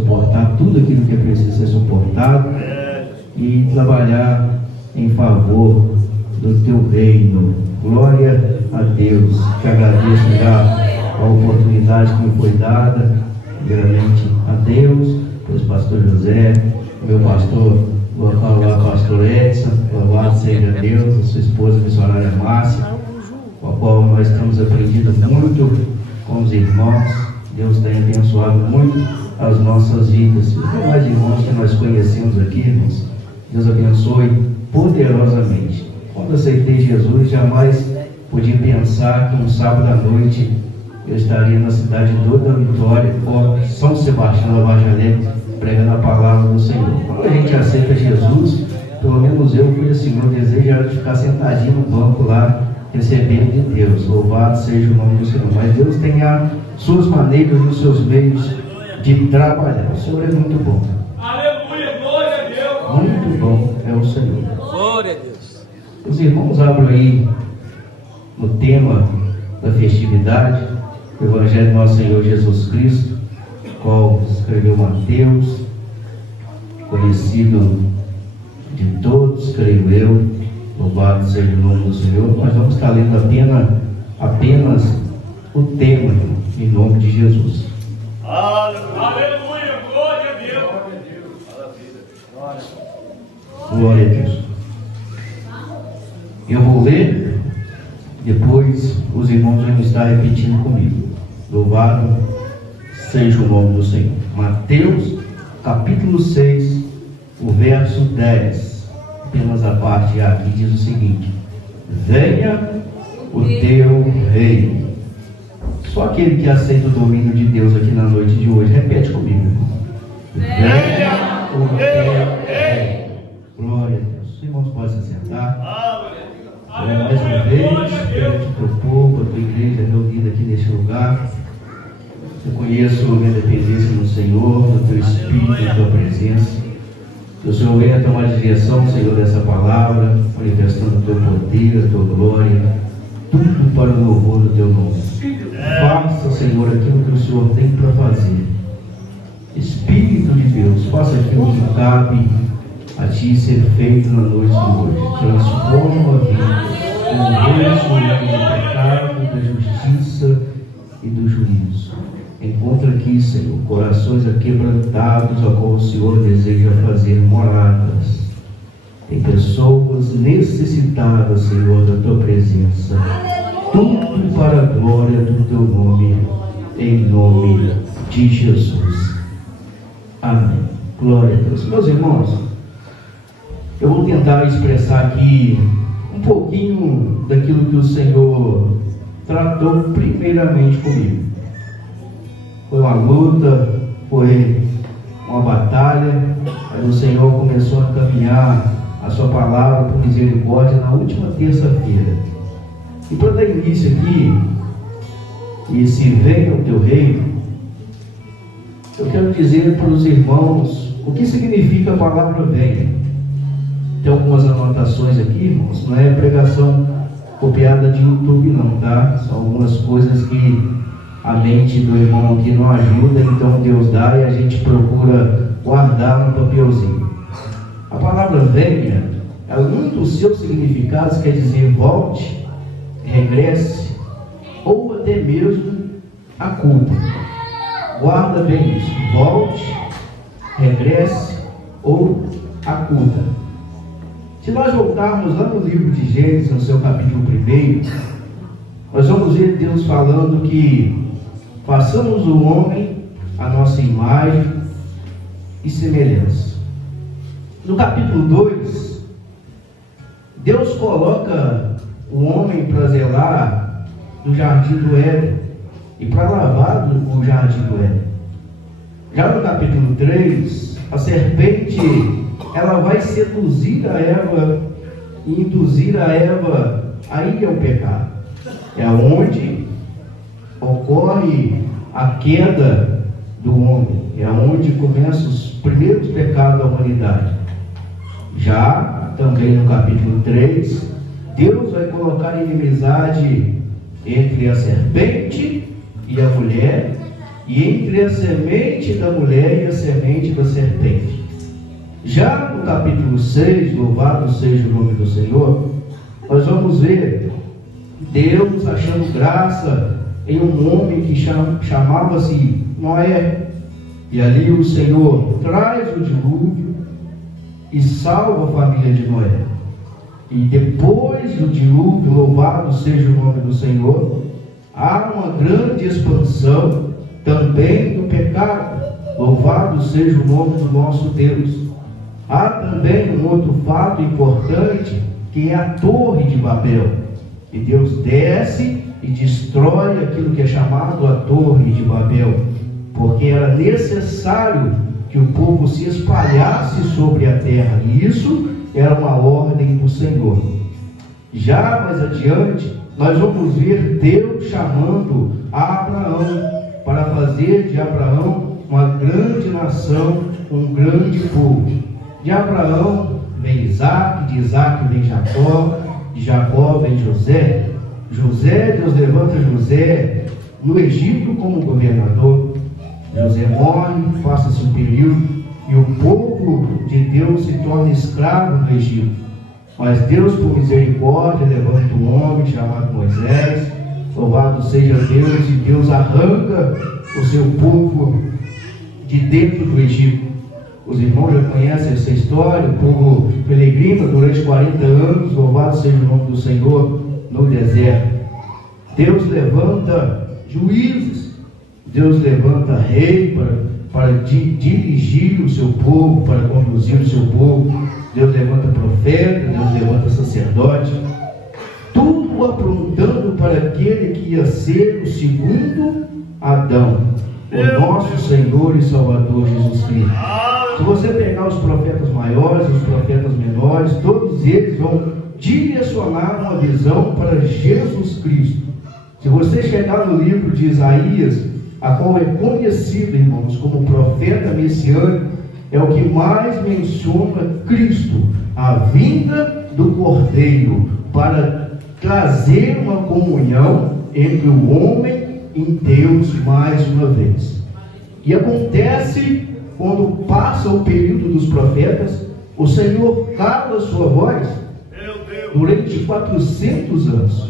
suportar tudo aquilo que precisa ser suportado e trabalhar em favor do teu reino. Glória a Deus. Te agradeço já a oportunidade que me foi dada, primeiramente a Deus, pelos pastor José, meu pastor local lá, pastor Edson, louvado seja Deus, a sua esposa, a missionária Márcia, com a qual nós temos aprendido muito com os irmãos. Deus tem abençoado muito as nossas vidas. Os demais irmãos que nós conhecemos aqui, irmãos, Deus abençoe poderosamente. Quando aceitei Jesus, jamais podia pensar que um sábado à noite eu estaria na cidade da Vitória, ou São Sebastião da Vargem Alegre, pregando a palavra do Senhor. Quando a gente aceita Jesus, pelo menos eu fui assim, meu desejo era de ficar sentadinho no banco lá, recebendo de Deus. Louvado seja o nome do Senhor. Mas Deus tem as suas maneiras e os seus meios de trabalhar. O Senhor é muito bom. Aleluia, glória a Deus. Muito bom é o Senhor. Glória a Deus. Os irmãos abrem aí no tema da festividade, o Evangelho do nosso Senhor Jesus Cristo, qual escreveu Mateus, conhecido de todos, creio eu. Louvado seja o nome do Senhor. Nós vamos estar lendo apenas o tema, em nome de Jesus. Aleluia, glória a Deus. Glória a Deus. Eu vou ler, depois os irmãos vão estar repetindo comigo. Louvado seja o nome do Senhor. Mateus, capítulo 6, o verso 10. Apenas a parte A aqui diz o seguinte: venha o teu reino. Só aquele que aceita o domínio de Deus aqui na noite de hoje, repete comigo, irmão. Venha o teu reino. Glória a Deus. Os irmãos podem se sentar. Mais uma vez, perante o teu povo, a tua igreja reunida aqui neste lugar. Eu conheço a minha dependência no Senhor, no teu Espírito, na tua presença. Que o Senhor venha tomar direção, Senhor, dessa palavra, manifestando o teu poder, a tua glória, tudo para o louvor do teu nome. Faça, Senhor, aquilo que o Senhor tem para fazer. Espírito de Deus, faça aquilo que cabe a ti ser feito na noite de hoje. Transforma a vida, convence o homem do pecado, da justiça e do juízo. Encontra aqui, Senhor, corações aquebrantados, a qual o Senhor deseja fazer moradas. Tem pessoas necessitadas, Senhor, da tua presença. Tudo para a glória do teu nome, em nome de Jesus. Amém. Glória a Deus. Meus irmãos, eu vou tentar expressar aqui um pouquinho daquilo que o Senhor tratou primeiramente comigo. Foi uma luta, foi uma batalha, mas o Senhor começou a caminhar a sua palavra por misericórdia na última terça-feira. E para dar início aqui, e se venha o teu reino, eu quero dizer para os irmãos o que significa a palavra venha. Tem algumas anotações aqui, irmãos, não é pregação copiada de YouTube não, tá? São algumas coisas que a mente do irmão aqui não ajuda, então Deus dá e a gente procura guardar no papelzinho. A palavra venha, um dos seus significados quer dizer volte, regresse, ou até mesmo acuda. Guarda bem isso, volte, regresse ou acuda. Se nós voltarmos lá no livro de Gênesis, no seu capítulo 1, nós vamos ver Deus falando que façamos o homem a nossa imagem e semelhança. No capítulo 2, Deus coloca o homem para zelar do jardim do Éden e para lavar o jardim do Éden. Já no capítulo 3, a serpente ela vai seduzir a Eva e induzir a Eva a ir ao pecado. É onde ocorre a queda do homem, é onde começam os primeiros pecados da humanidade. Já também no capítulo 3, Deus vai colocar inimizade entre a serpente e a mulher, e entre a semente da mulher e a semente da serpente. Já no capítulo 6, louvado seja o nome do Senhor, nós vamos ver Deus achando graça em um homem que chamava-se Noé. E ali o Senhor traz o dilúvio e salva a família de Noé. E depois do dilúvio, louvado seja o nome do Senhor, há uma grande expansão também do pecado. Louvado seja o nome do nosso Deus. Há também um outro fato importante, que é a Torre de Babel. E Deus desce e destrói aquilo que é chamado a Torre de Babel, porque era necessário que o povo se espalhasse sobre a terra, e isso era uma ordem do Senhor. Já mais adiante, nós vamos ver Deus chamando a Abraão, para fazer de Abraão uma grande nação, um grande povo. De Abraão vem Isaac, de Isaac vem Jacó, de Jacó vem José. Deus levanta José no Egito como governador. José morre, passa-se um período, e o povo de Deus se torna escravo no Egito. Mas Deus, por misericórdia, levanta um homem chamado Moisés. Louvado seja Deus, e Deus arranca o seu povo de dentro do Egito. Os irmãos já conhecem essa história. O povo peregrina durante 40 anos, louvado seja o nome do Senhor, no deserto. Deus levanta juízes, Deus levanta rei para dirigir o seu povo, para conduzir o seu povo. Deus levanta profeta, Deus levanta sacerdote, tudo apontando para aquele que ia ser o segundo Adão, o nosso Senhor e Salvador Jesus Cristo. Se você pegar os profetas maiores, os profetas menores, todos eles vão direcionar uma visão para Jesus Cristo. Se você chegar no livro de Isaías, a qual é conhecido, irmãos, como profeta messiânico, é o que mais menciona Cristo, a vinda do Cordeiro, para trazer uma comunhão entre o homem e Deus mais uma vez. E acontece quando passa o período dos profetas, o Senhor cala a sua voz durante 400 anos.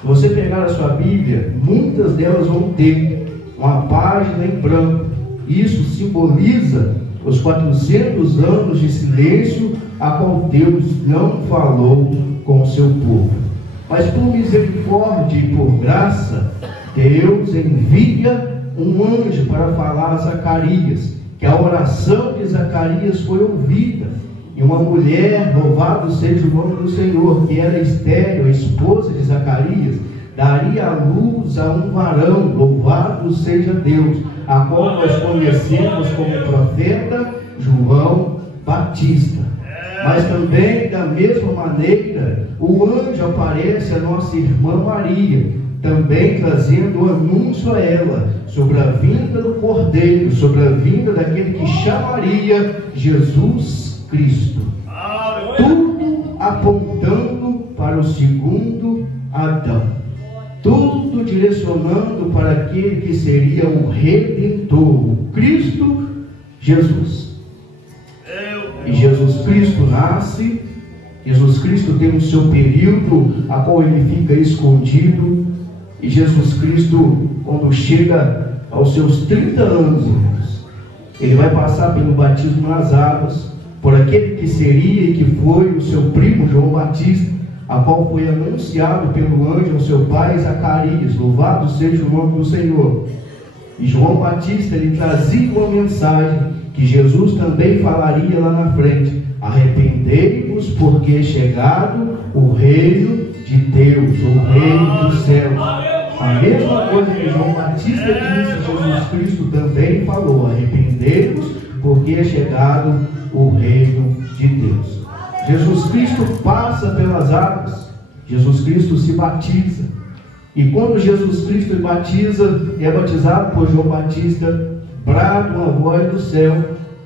Se você pegar a sua Bíblia, muitas delas vão ter uma página em branco. Isso simboliza os 400 anos de silêncio a qual Deus não falou com o seu povo. Mas por misericórdia e por graça, Deus envia um anjo para falar a Zacarias, que a oração de Zacarias foi ouvida. E uma mulher, louvado seja o nome do Senhor, que era estéril, a esposa de Zacarias, daria a luz a um varão, louvado seja Deus, a qual nós conhecemos como profeta João Batista. Mas também, da mesma maneira, o anjo aparece a nossa irmã Maria, também trazendo o anúncio a ela sobre a vinda do Cordeiro, sobre a vinda daquele que chamaria Jesus Cristo. Tudo apontando para o segundo Adão, tudo direcionando para aquele que seria o Redentor, o Cristo Jesus. E Jesus Cristo nasce, Jesus Cristo tem o seu período a qual ele fica escondido, e Jesus Cristo, quando chega aos seus 30 anos, irmãos, ele vai passar pelo batismo nas águas, por aquele que seria e que foi o seu primo João Batista, a qual foi anunciado pelo anjo ao seu pai Zacarias, louvado seja o nome do Senhor. E João Batista, ele trazia uma mensagem que Jesus também falaria lá na frente: arrependei-vos, porque é chegado o reino de Deus, o reino dos céus. A mesma coisa que João Batista disse, Jesus Cristo também falou: arrependei-vos, porque é chegado o reino de Deus. Jesus Cristo passa pelas águas, Jesus Cristo se batiza, e quando Jesus Cristo é batizado por João Batista, brada uma voz do céu: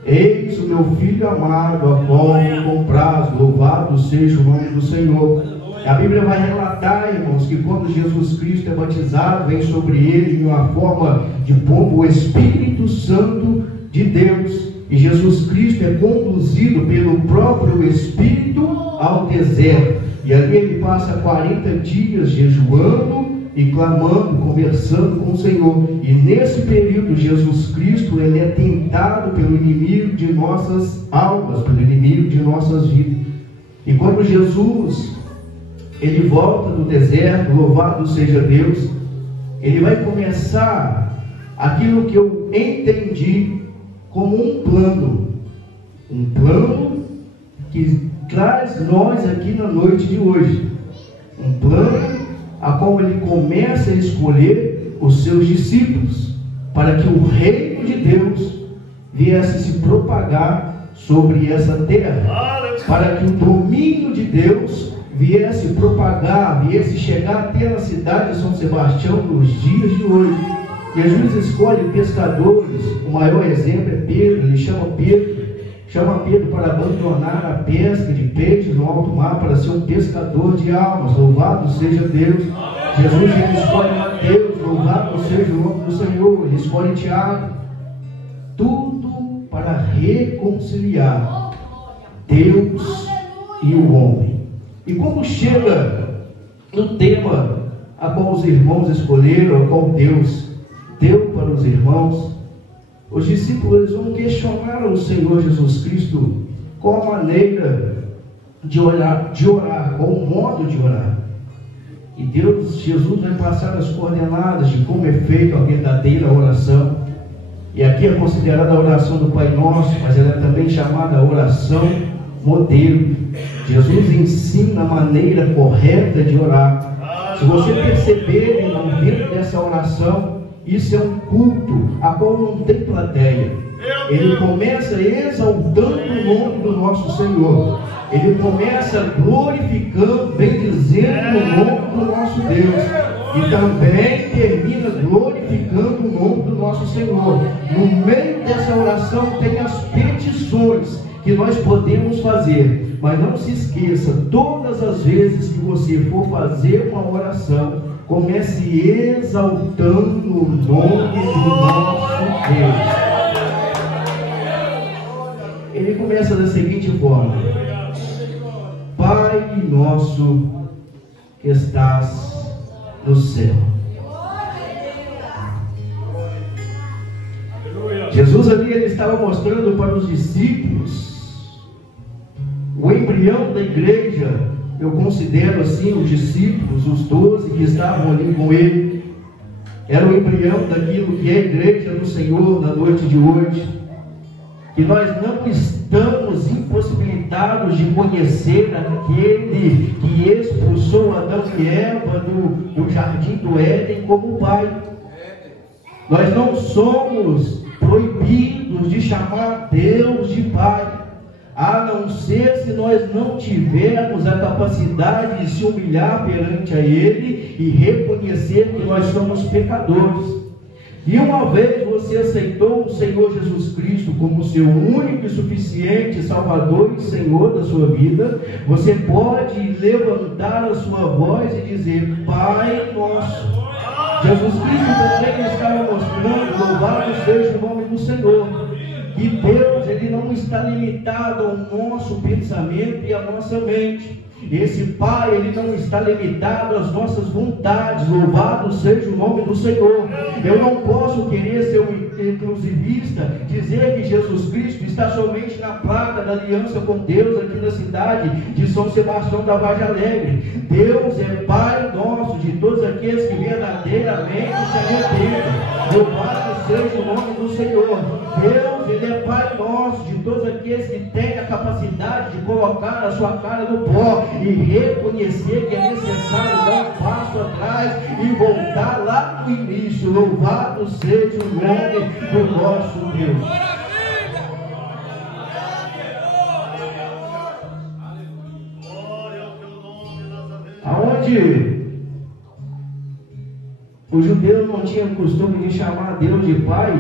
eis o meu filho amado, a qual me compraz, louvado seja o nome do Senhor. A Bíblia vai relatar, irmãos, que quando Jesus Cristo é batizado, vem sobre ele em uma forma de pombo o Espírito Santo de Deus. E Jesus Cristo é conduzido pelo próprio Espírito ao deserto. E ali ele passa 40 dias jejuando e clamando, conversando com o Senhor. E nesse período, Jesus Cristo, ele é tentado pelo inimigo de nossas almas, pelo inimigo de nossas vidas. E quando Jesus ele volta do deserto, louvado seja Deus, ele vai começar aquilo que eu entendi como um plano que traz nós aqui na noite de hoje, um plano a qual ele começa a escolher os seus discípulos, para que o reino de Deus viesse se propagar sobre essa terra, para que o domínio de Deus viesse propagar, viesse chegar até a cidade de São Sebastião nos dias de hoje. Jesus escolhe pescadores, o maior exemplo é Pedro. Ele chama Pedro para abandonar a pesca de peixes no alto mar, para ser um pescador de almas. Louvado seja Deus. Jesus ele escolhe Mateus, louvado seja o nome do Senhor. Ele escolhe Tiago, tudo para reconciliar Deus e o homem. E quando chega no tema a qual os irmãos escolheram, a qual Deus deu para os irmãos, os discípulos vão questionar o Senhor Jesus Cristo qual a maneira de orar, qual o modo de orar. E Jesus vai passar as coordenadas de como é feita a verdadeira oração. E aqui é considerada a oração do Pai Nosso, mas ela é também chamada oração modelo. Jesus ensina a maneira correta de orar. Se você perceber, irmão, dentro dessa oração, isso é um culto a qual não tem plateia. Ele começa exaltando o nome do nosso Senhor. Ele começa glorificando, bendizendo o nome do nosso Deus. E também termina glorificando o nome do nosso Senhor. No meio dessa oração tem as petições que nós podemos fazer. Mas não se esqueça, todas as vezes que você for fazer uma oração, comece exaltando o nome do nosso Deus. Ele começa da seguinte forma: Pai nosso que estás no céu. Jesus ali ele estava mostrando para os discípulos o embrião da igreja. Eu considero assim os discípulos, os 12 que estavam ali com ele, era o embrião daquilo que é a igreja do Senhor na noite de hoje. Que nós não estamos impossibilitados de conhecer aquele que expulsou Adão e Eva do jardim do Éden como Pai. Nós não somos proibidos de chamar Deus de Pai, a não ser se nós não tivermos a capacidade de se humilhar perante a Ele e reconhecer que nós somos pecadores. E uma vez você aceitou o Senhor Jesus Cristo como seu único e suficiente Salvador e Senhor da sua vida, você pode levantar a sua voz e dizer: Pai nosso. Jesus Cristo também estava mostrando, louvado seja o nome do Senhor, que Deus ele não está limitado ao nosso pensamento e à nossa mente. Esse Pai ele não está limitado às nossas vontades. Louvado seja o nome do Senhor. Eu não posso querer ser um inclusivista, dizer que Jesus Cristo está somente na placa da aliança com Deus aqui na cidade de São Sebastião da Vargem Alegre. Deus é Pai nosso de todos aqueles que verdadeiramente se arrependem. Louvado seja o nome do Senhor. Deus ele é Pai nosso de todos aqueles que têm a capacidade de colocar a sua cara no pó e reconhecer que é necessário dar um passo atrás e voltar lá no início. Louvado seja o nome do nosso Deus. Aonde o judeu não tinha costume de chamar Deus de Pai,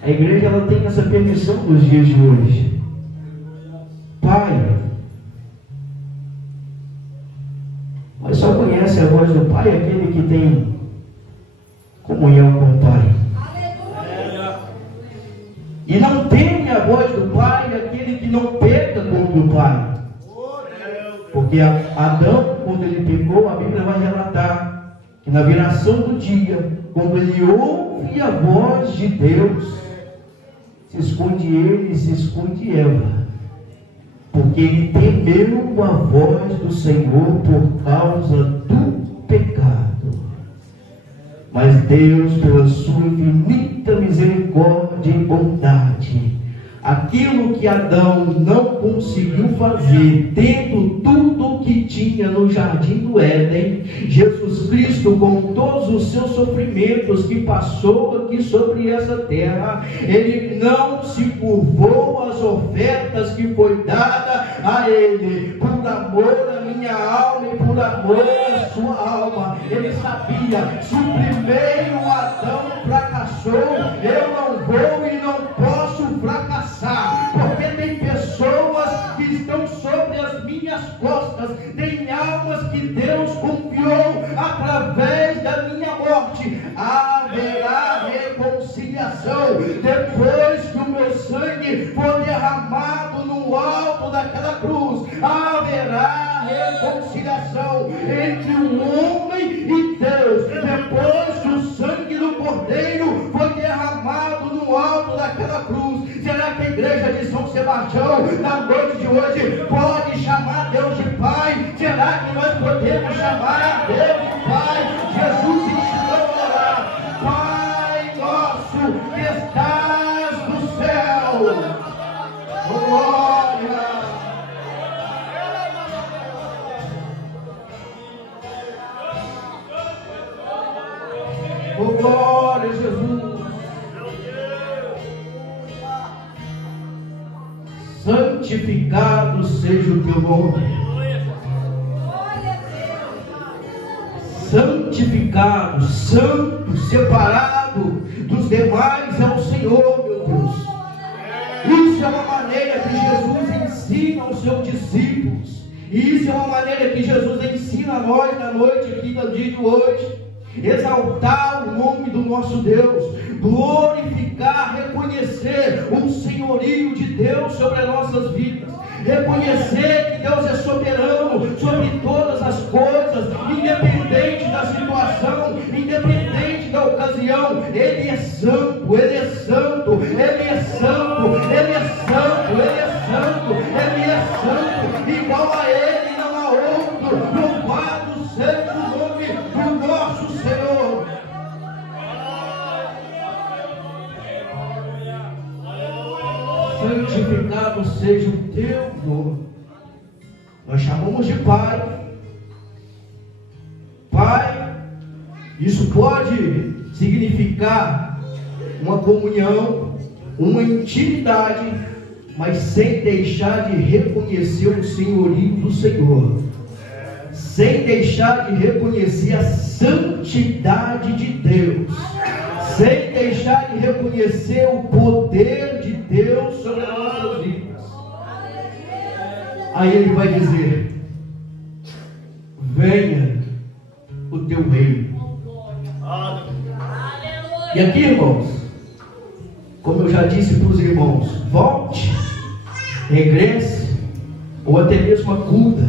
a igreja ela tem essa permissão nos dias de hoje. Pai. voz do Pai é aquele que tem comunhão com o Pai. E não teme a voz do Pai aquele que não peca contra o Pai. Porque Adão, quando ele pecou, a Bíblia vai relatar que na viração do dia, quando ele ouve a voz de Deus, se esconde ele e se esconde Eva. Porque ele temeu a voz do Senhor por causa do pecado. Mas Deus, pela sua infinita misericórdia e bondade, aquilo que Adão não conseguiu fazer, tendo tudo o que tinha no jardim do Éden, Jesus Cristo, com todos os seus sofrimentos que passou aqui sobre essa terra, ele não se curvou às ofertas que foi dada a ele, por amor à minha alma e por amor à sua alma. Ele sabia, se o primeiro Adão fracassou, eu não vou e não posso fracassar, porque tem pessoas que estão sobre as minhas costas, tem almas que Deus confiou através da minha morte. Haverá reconciliação depois que o meu sangue for derramado no alto daquela cruz. Haverá reconciliação entre o homem e Deus depois que o sangue do Cordeiro foi derramado no alto daquela cruz. Será que a igreja de São Sebastião, na noite de hoje, pode chamar Deus de Pai? Será que nós podemos chamar Deus de Pai? Jesus ensinou a orar: Pai nosso que estás no céu. Glória. Oh, glória a Jesus. Santificado seja o teu nome. Santificado, santo, separado dos demais é o Senhor, meu Deus. Isso é uma maneira que Jesus ensina aos seus discípulos. E isso é uma maneira que Jesus ensina a nós na noite aqui no dia de hoje. Exaltar o nome do nosso Deus, glorificar, reconhecer o senhorio de Deus sobre as nossas vidas, reconhecer que Deus é soberano sobre todas as coisas, independente da situação, independente da ocasião. Ele é santo, Ele é santo, Ele é santo, Ele é santo, Ele é santo, Ele é santo. Igual a Ele não há outro. Louvado seja o nome do nosso Senhor. Santificado seja o teu nome. Nós chamamos de Pai. Pai, isso pode significar uma comunhão, uma intimidade, mas sem deixar de reconhecer o senhorio do Senhor, sem deixar de reconhecer a santidade de Deus, sem deixar de reconhecer o poder de Deus sobre as nossas vidas. Aí ele vai dizer: venha o teu reino. E aqui, irmãos, como eu já disse para os irmãos, volte, regresse, ou até mesmo acuda.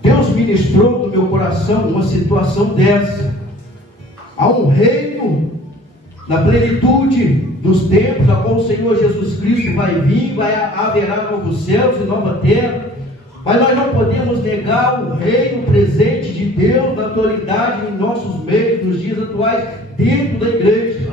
Deus ministrou no meu coração uma situação dessa. Há um reino na plenitude dos tempos, a qual o Senhor Jesus Cristo vai vir, haverá novos céus e nova terra. Mas nós não podemos negar o reino presente de Deus na atualidade, em nossos meios, nos dias atuais, dentro da igreja.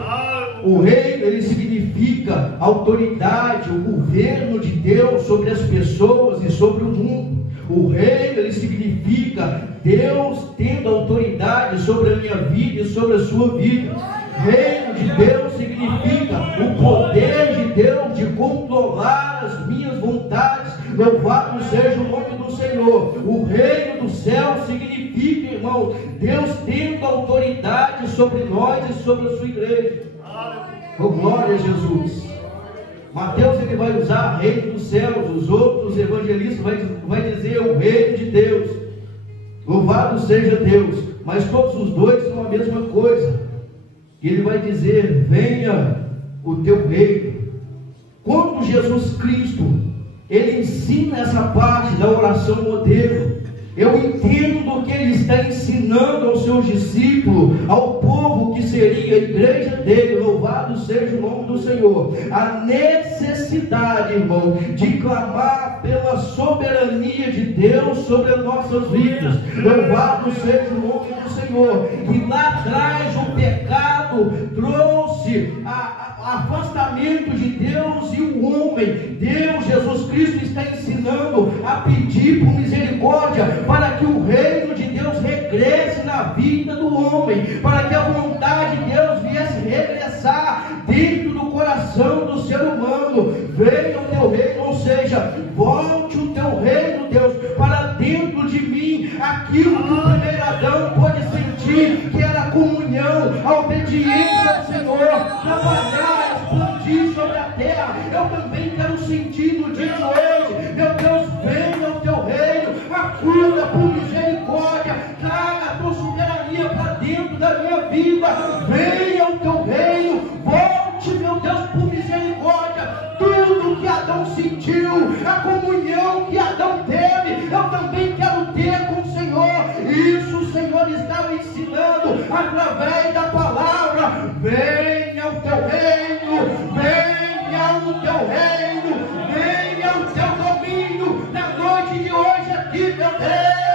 O reino, ele significa a autoridade, o governo de Deus sobre as pessoas e sobre o mundo. O reino, ele significa Deus tendo autoridade sobre a minha vida e sobre a sua vida. Reino de Deus significa o poder de Deus de controlar as minhas vontades. Louvado seja o nome do Senhor. O reino do céu significa, irmão, Deus tendo autoridade sobre nós e sobre a sua igreja. Oh, glória a Jesus. Mateus, ele vai usar reino dos céus. Os outros evangelistas vai dizer o reino de Deus. Louvado seja Deus. Mas todos os dois são a mesma coisa. Ele vai dizer: venha o teu reino. Quando Jesus Cristo, ele ensina essa parte da oração modelo, eu entendo do que ele está ensinando aos seus discípulos, ao povo que seria a igreja dele. Louvado seja o nome do Senhor. A necessidade, irmão, de clamar pela soberania de Deus sobre as nossas vidas. Louvado seja o nome do Senhor. Que lá atrás o pecado trouxe afastamento de Deus e o homem. Deus, Jesus Cristo, está ensinando a pedir por misericórdia, para que o reino de Deus regresse na vida do homem, para que a vontade de Deus viesse regressar dentro do coração do ser humano. Venha o teu reino, ou seja, volte o teu reino, Deus, para dentro de mim. Aquilo que o primeiro Adão pôde sentir, que era a comunhão, a obediência ao Senhor, trabalhar, expandir sobre a terra, eu também quero sentir no dia de hoje. Meu Deus, venha o teu reino, a cura por misericórdia, traga a tua soberania para dentro da minha vida. Venha o teu reino, volte, meu Deus, por misericórdia, tudo que Adão sentiu, a comunhão que Adão teve, eu também quero ter com o Senhor. Isso o Senhor estava ensinando através da palavra. Venha o teu reino, venha o teu reino, venha o teu domínio na noite de hoje aqui, meu Deus.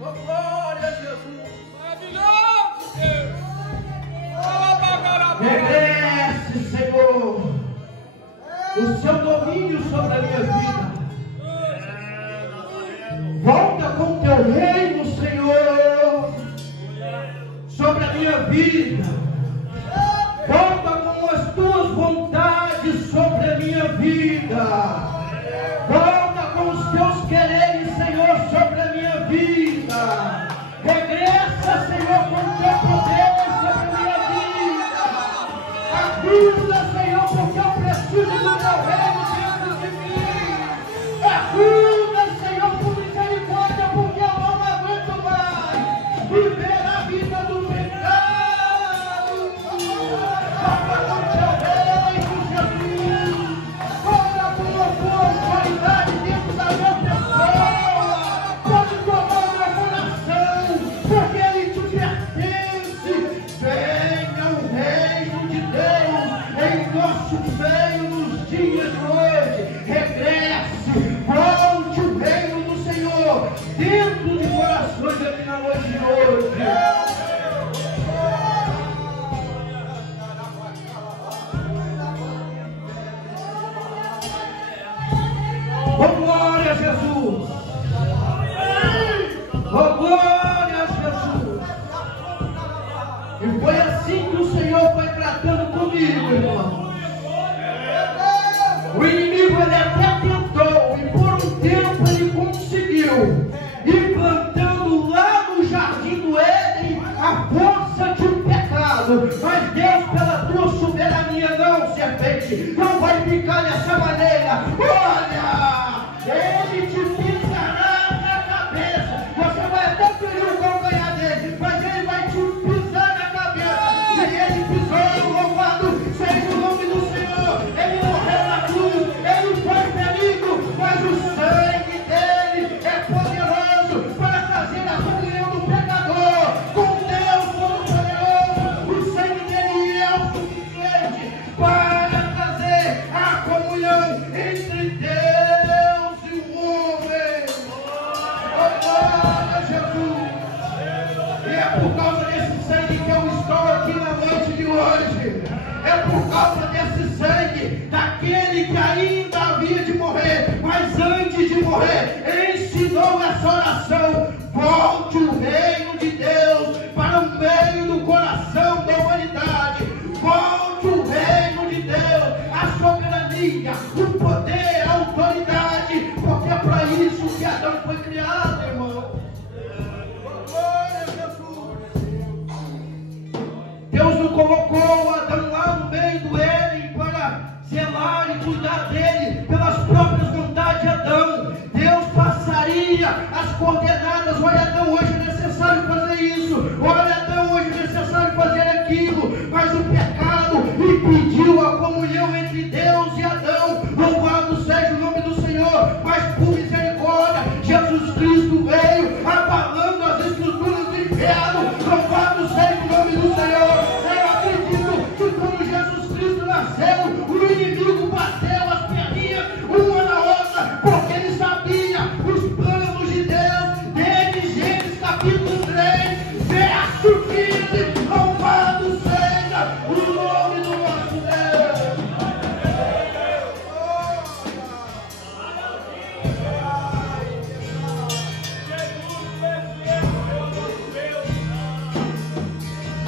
Oh, glória a Jesus. Maravilhoso, Deus. Regresse, Senhor, o seu domínio sobre a minha vida. Volta com o teu reino, Senhor, sobre a minha vida. Volta com as tuas vontades sobre a minha vida. Volta com os teus quereres, Senhor, sobre a minha vida. Regressa, Senhor, com o teu poder sobre a minha vida. Ajuda, Senhor, porque eu preciso do teu reino dentro de mim. Ajuda, Senhor, por misericórdia, porque eu não aguento mais viver a vida do pecado. Ora com o teu reino, Jesus. Ora com a tua autoridade dentro da minha pessoa. Pode tomar meu coração, porque ele te pertence. Venha o reino de Deus em nosso meio nos dias de hoje. Regresse, volte o reino do Senhor dentro de corações aqui na noite de hoje. Oh, glória a Jesus! Oh, glória a Jesus! E foi assim que o Senhor foi tratando comigo, irmão. O inimigo, ele até tentou, e por um tempo ele conseguiu, implantando lá no jardim do Éden a força de um pecado. Mas Deus, pela tua soberania, não, serpente, não vai ficar dessa maneira. Olha, ele te pisará na cabeça. Você vai até ferir o calcanhar dele, mas ele vai te pisar na cabeça. E ele pisou, louvado seja o nome do Senhor. Ele morreu na cruz, ele foi ferido, mas o sangue dele é poderoso para trazer a comunhão do pecador com Deus Todo-Poderoso. O sangue dele é o suficiente para trazer a comunhão entre Deus e o homem. Oh, glória a Jesus! E é por causa desse sangue que eu estou aqui na noite de hoje. É por causa desse sangue daquele que ainda havia de morrer, mas antes de morrer ensinou essa oração: volte o reino de Deus para o meio do coração da humanidade. Volte o reino de Deus, a soberania, o poder, a autoridade, porque é para isso que Adão foi criado, irmão. Glória a Jesus! Deus não colocou Adão lá no meio do Éden para zelar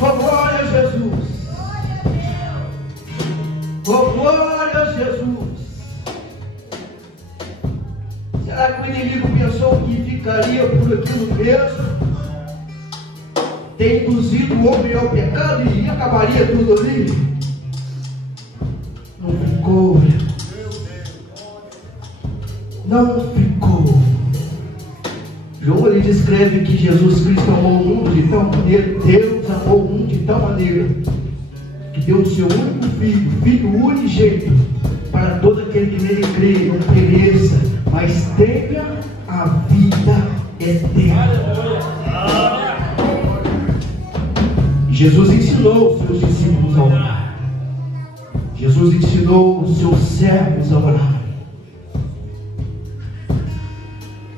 Oh, glória a Jesus. Oh, glória a Jesus. Será que o inimigo pensou que ficaria por aquilo mesmo? Ter induzido o homem ao pecado e acabaria tudo ali? Não ficou. Não ficou. João ele descreve que Jesus Cristo amou o mundo de tal maneira, Deus amou o mundo de tal maneira, que deu o seu único filho, filho unigênito, para todo aquele que nele crê, não pereça, mas tenha a vida eterna. Jesus ensinou os seus discípulos a orar. Jesus ensinou os seus servos a orar.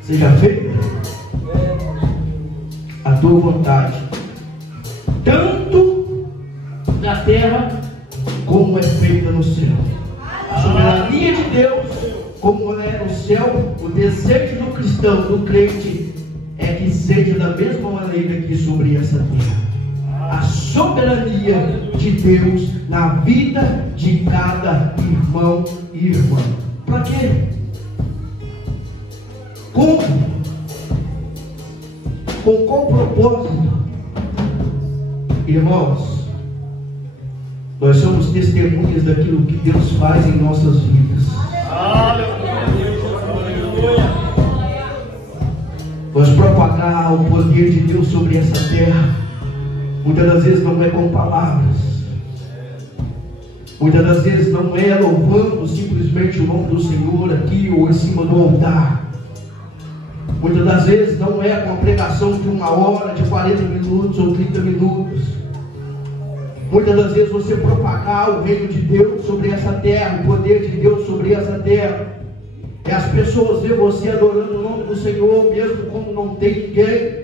Seja feita a tua vontade, tanto na terra como é feita no céu. A soberania de Deus, como é no céu, o desejo do cristão, do crente, é que seja da mesma maneira aqui sobre essa terra. A soberania de Deus na vida de cada irmão e irmã. Para quê? Como? Com qual propósito? Irmãos, nós somos testemunhas daquilo que Deus faz em nossas vidas. Nós propagar o poder de Deus sobre essa terra, muitas das vezes não é com palavras, muitas das vezes não é louvando simplesmente o nome do Senhor aqui ou em cima do altar, muitas das vezes não é com a pregação de 1 hora, de 40 minutos ou 30 minutos. Muitas das vezes você propagar o reino de Deus sobre essa terra, o poder de Deus sobre essa terra, é as pessoas ver você adorando o nome do Senhor mesmo como não tem ninguém.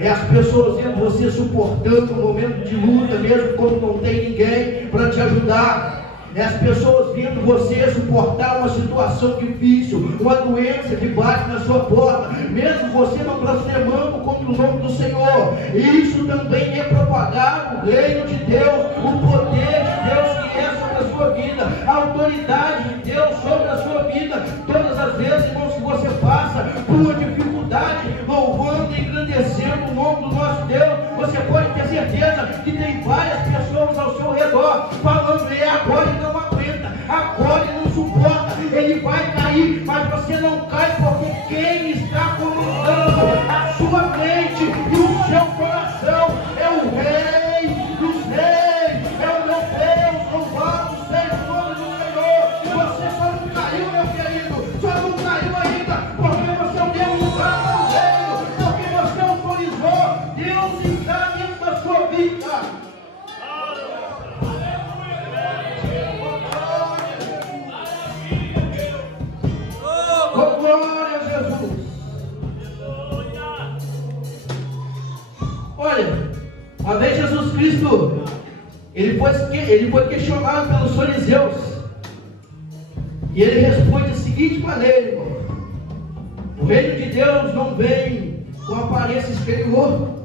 É as pessoas vendo você suportando um momento de luta mesmo como não tem ninguém para te ajudar. É as pessoas vendo você suportar uma situação difícil, uma doença que bate na sua porta, mesmo você não blasfemando contra o nome do Senhor. Isso também é propagar o reino de Deus, o poder de Deus que é sobre a sua vida, a autoridade de Deus sobre a sua vida. Todas as vezes, irmãos, que você passa por uma dificuldade, louvando e engrandecendo o nome do nosso Deus, você pode ter certeza que tem várias pessoas ao seu redor falando: agora ele não aguenta, agora ele não suporta, ele vai cair. Mas você não cai, porque quem está comandando a sua mente e o seu coração é o Rei dos Reis, é o meu Deus. Louvado seja o nome do Senhor. E você só não caiu, meu querido, só não caiu ainda porque você deu lugar ao reino, porque você autorizou Deus entrar dentro da sua vida. Glória a Jesus. Olha, uma vez Jesus Cristo, ele foi questionado pelos fariseus, e ele responde da seguinte maneira, irmão: o reino de Deus não vem com aparência exterior,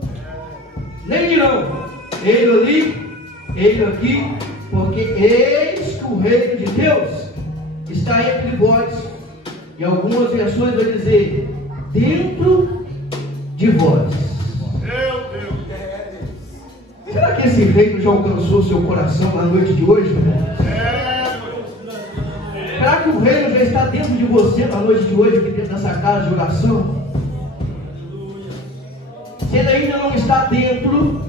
nem dirão ele ali, ele aqui, porque eis que o reino de Deus está entre vós. E algumas versões vai dizer: dentro de vós. Meu Deus. Será que esse reino já alcançou seu coração na noite de hoje, irmão? Será que o reino já está dentro de você na noite de hoje, aqui dentro dessa casa de oração? Se ele ainda não está dentro,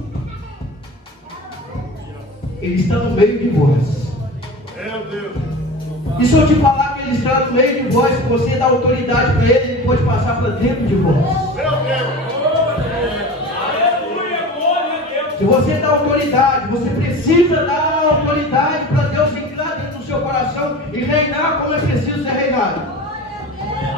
ele está no meio de vós. Meu Deus. E se eu te falar que ele está no meio de vós, se você dá autoridade para ele, ele pode passar para dentro de vós. Meu Deus. Aleluia, glória a Deus. Se você dá autoridade, você precisa dar autoridade para Deus entrar dentro do seu coração e reinar como é preciso ser reinado.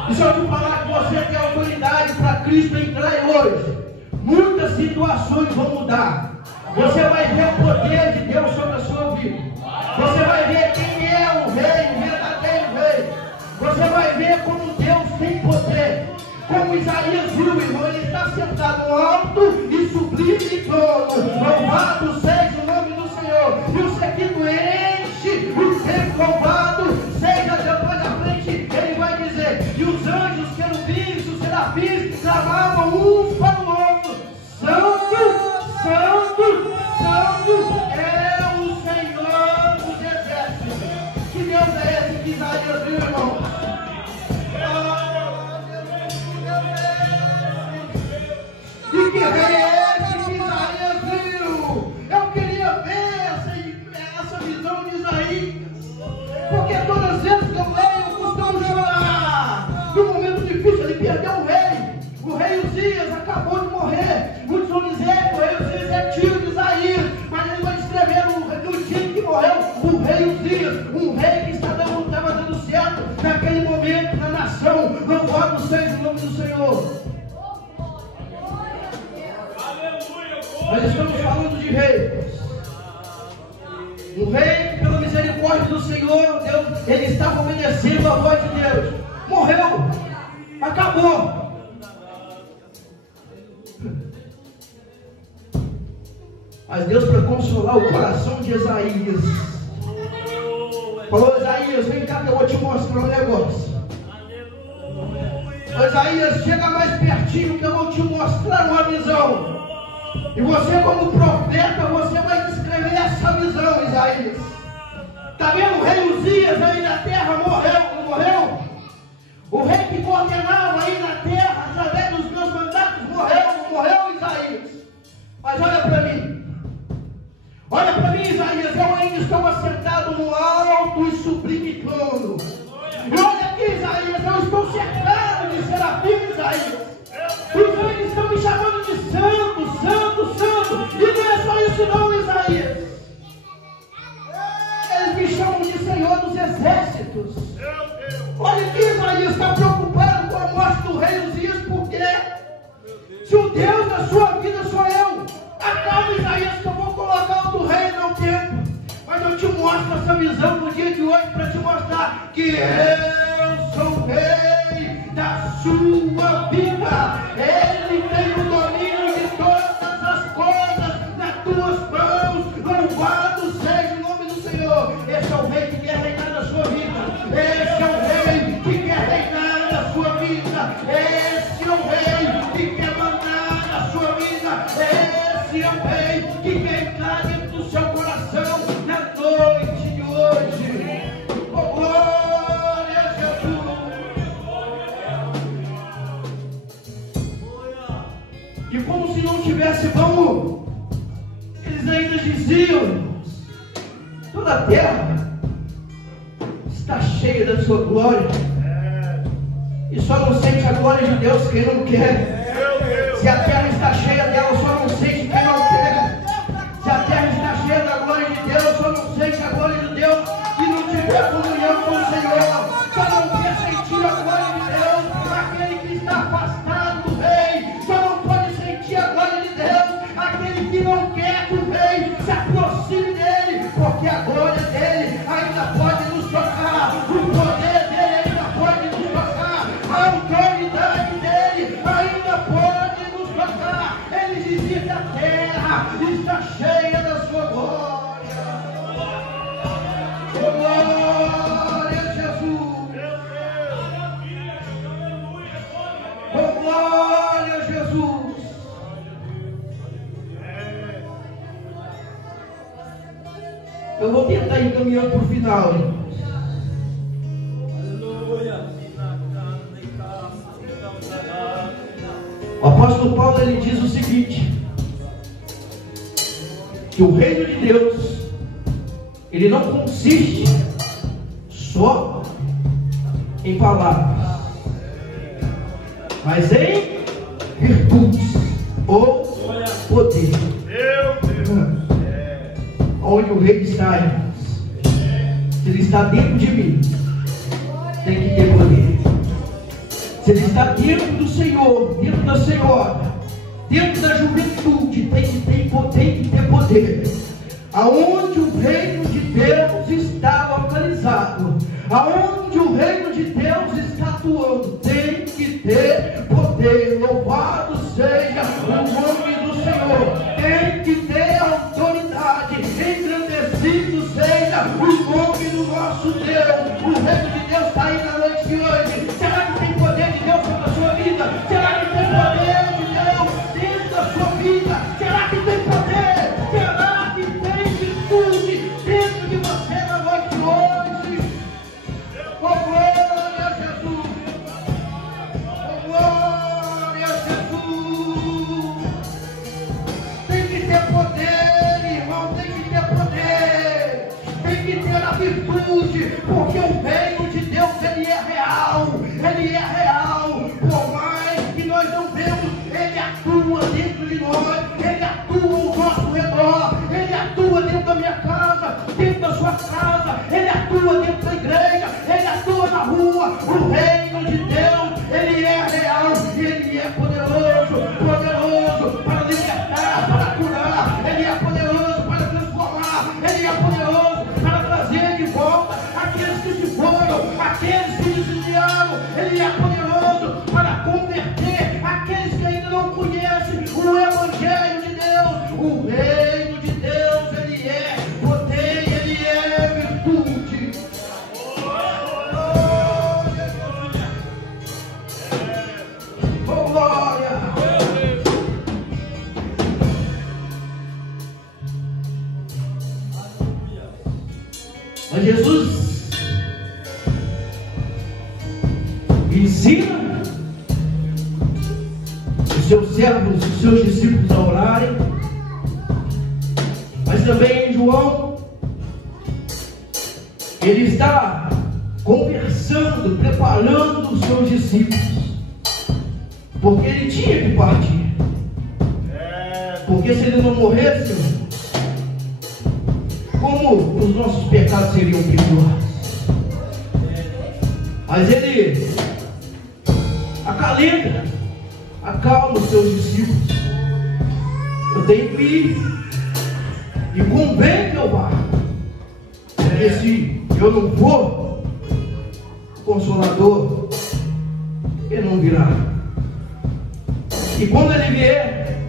E se eu te falar que você tem autoridade para Cristo entrar hoje, muitas situações vão mudar. Você vai ver o poder de Deus sobre a sua vida. Você vai ver quem é o rei, o verdadeiro rei. Você vai ver como Deus tem poder. Como Isaías viu, irmão, ele está sentado no alto e sublime trono. Louvado Nós estamos falando de reis. Um rei, pela misericórdia do Senhor, Deus, ele estava obedecendo a voz de Deus. Morreu. Acabou. Mas Deus, para consolar o coração de Isaías, falou: Isaías, vem cá que eu vou te mostrar um negócio. Isaías, chega mais pertinho que eu vou te mostrar uma visão. E você, como profeta, você vai descrever essa visão, Isaías. Está vendo o rei Uzias aí na terra? Morreu, não morreu? O rei que coordenava aí na terra, através dos meus mandatos, morreu, não morreu, Isaías? Mas olha para mim. Olha para mim, Isaías, eu ainda estou assentado no alto e sublime trono. E olha aqui, Isaías, eu estou cercado de serafins, Isaías. Os anjos estão me chamando de santo, santo, santo. E não é só isso não, Isaías. Eles me chamam de Senhor dos Exércitos. Olha aqui, Isaías, está preocupado com a morte do rei Uzias, porque se o Deus da sua vida sou eu, acalma, Isaías, que eu vou colocar outro rei no meu tempo. Mas eu te mostro essa visão no dia de hoje para te mostrar que eu sou o rei da sua vida. Ele tem o domínio de todas as coisas nas tuas mãos. Louvado seja o nome do Senhor. Esse é o rei que quer reinar na sua vida. Esse é o rei que quer reinar na sua vida. Esse é o rei que quer mandar na sua vida. Esse é o rei que quer entrar dentro do seu coração na noite de hoje. Oh, glória a Jesus. E como se não tivesse vamos, eles ainda diziam: toda a terra está cheia da sua glória. E só não sente a glória de Deus quem não quer. Se a terra está cheia dela, só não sente quem não quer. Se a terra está cheia da glória de Deus, só não sente a glória de Deus se não tiver comunhão com o Senhor. Só não quer sentir a glória de Deus aquele que está afastado do rei. Só não pode sentir a glória de Deus aquele que não quer que o rei se aproxime dele, porque a glória dele ainda pode nos tocar, o poder dele ainda pode nos tocar, a autoridade dele ainda pode nos tocar. Ele dizia que a terra está cheia da sua glória. Glória a Jesus. Glória a Jesus. Eu vou tentar ir caminhando para o final, irmãos. O apóstolo Paulo, ele diz o seguinte: que o reino de Deus, ele não consiste só em palavras, mas em virtudes ou poder. Onde o rei está, irmãos, se ele está dentro de mim, tem que ter poder. Se ele está dentro do Senhor, dentro da Senhora, dentro da juventude, tem que ter poder. Aonde o reino de Deus está localizado, aonde o reino de Deus está atuando, tem que ter poder. Louvado seja o nome do Senhor. Tem que ter autoridade. Engrandecido seja o nome do nosso Deus. O reino de Deus está aí na noite de hoje. Será que tem poder de Deus sobre a sua vida? Será que tem poder de Deus dentro da sua vida? Será que tem poder? Será que tem virtude dentro de você na noite de hoje? Oh, glória a Jesus. Mas Jesus ensina os seus servos, os seus discípulos a orarem. Mas também em João, ele está conversando, preparando os seus discípulos, porque ele tinha que partir. Porque se ele não morresse, como os nossos pecados seriam perdoados? Mas ele acalma os seus discípulos. Eu tenho que ir, e convém que eu vá, porque se eu não for, o Consolador, ele não virá. E quando ele vier,